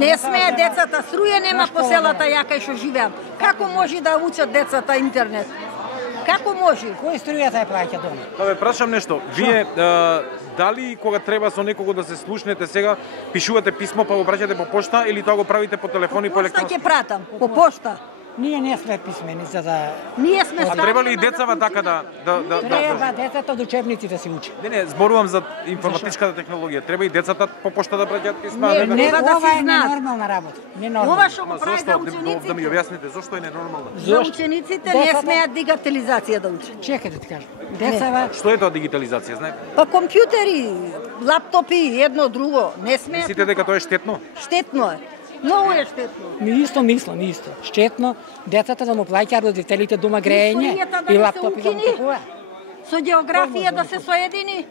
Не смее децата, струја нема по селата ја кај што живеам. Како може да учат децата интернет? Како може? Кој струјата ја плаќа дома? Да ве прашам нешто. Вие дали кога треба со некого да се слушнете сега, пишувате писмо па го праќате по пошта или тоа го правите по телефон и по Пошта електронски? ќе пратам, по пошта. Ние не сме писмени за да... Ние сме А треба ли и децава така да Треба децата од учебниците се учи. Не, зборувам за информатичката технологија. Треба и децата по пошта да праќаат писма. Не, Не, Треба да ова се е знаат. ненормална работа. Ненормална. Ова што го Ама прави зошто? за Да ми учениците. објасните зошто е ненормално? За учениците не смеат дигитализација да учат. Чекај да ти кажам. Децава Што е тоа дигитализација, знаете? Па компјутери, лаптопи, едно друго, не смеат. Мислите дека тоа е штетно? Штетно е. Многу е штетно. ми исто мислам, исто. Штетно децата да му плаќаат родителите дома грејење Историјата да и му се лаптопи да му укини. купуваат. Со географија да се соедини,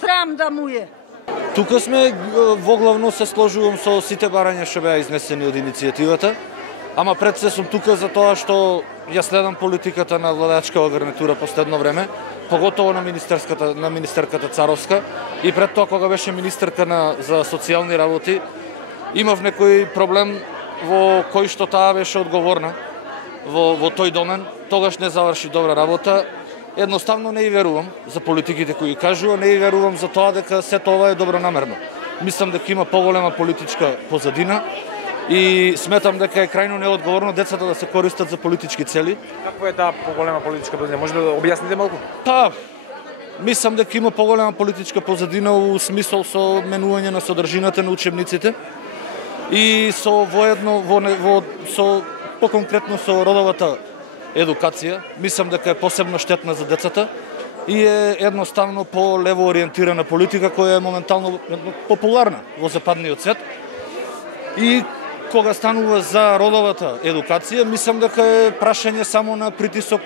срам да му е. Тука сме воглавно се сложувам со сите барања што беа изнесени од иницијативата, ама пред се сум тука за тоа што ја следам политиката на владачка гарнитура последно време, поготово на министерката Царовска и пред тоа кога беше министерка за социјални работи, имав некој проблем во кој што таа беше одговорна во тој домен, тогаш не заврши добра работа. Едноставно не и верувам за политиките кои кажува, не и верувам за тоа дека сето ова е добронамерно. Мислам дека има поголема политичка позадина и сметам дека е крајно неодговорно децата да се користат за политички цели. Каква е таа поголема политичка позадина? Може да објасните малку? Па, мислам дека има поголема политичка позадина у смисол со менување на содржината на учебниците и со со поконкретно со родовата едукација. Мислам дека е посебно штетна за децата и е едноставно по лево ориентирана политика која е моментално популарна во западниот свет. И кога станува за родовата едукација, мислам дека е прашање само на притисок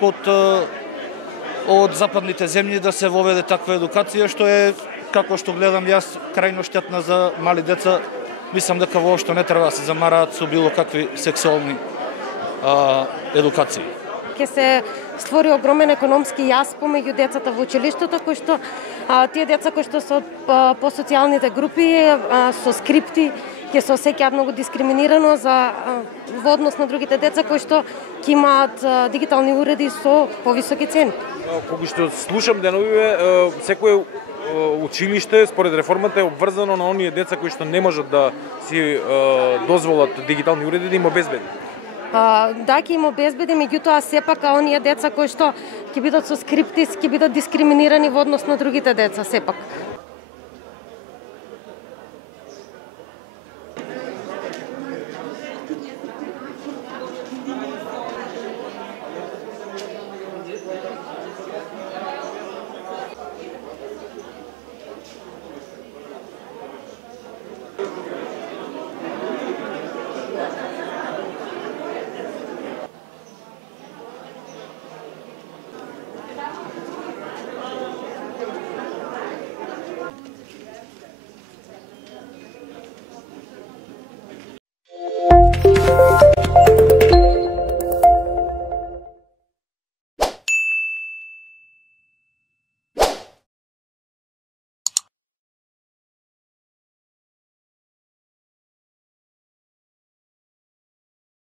од западните земји да се воведе таква едукација, што е, како што гледам јас, крајно штетна за мали деца. Мислам дека воопшто не треба да се замараат со било какви сексуални едукации. Ке се створи огромен економски јас помеѓу децата во училиштето, кои што тие деца кои што се по социјалните групи со скрипти ќе се осеќаат многу дискриминирано во однос на другите деца кои што ќе имаат дигитални уреди со повисоки цени. Кога што слушам деновиве, секое училиште според реформата е обврзано на оние деца кои што не можат да си дозволат дигитални уреди да им обезбеди. Да, ќе им обезбеди, меѓутоа сепак оние деца кои што ќе бидат со скрипти, ќе бидат дискриминирани во однос на другите деца сепак.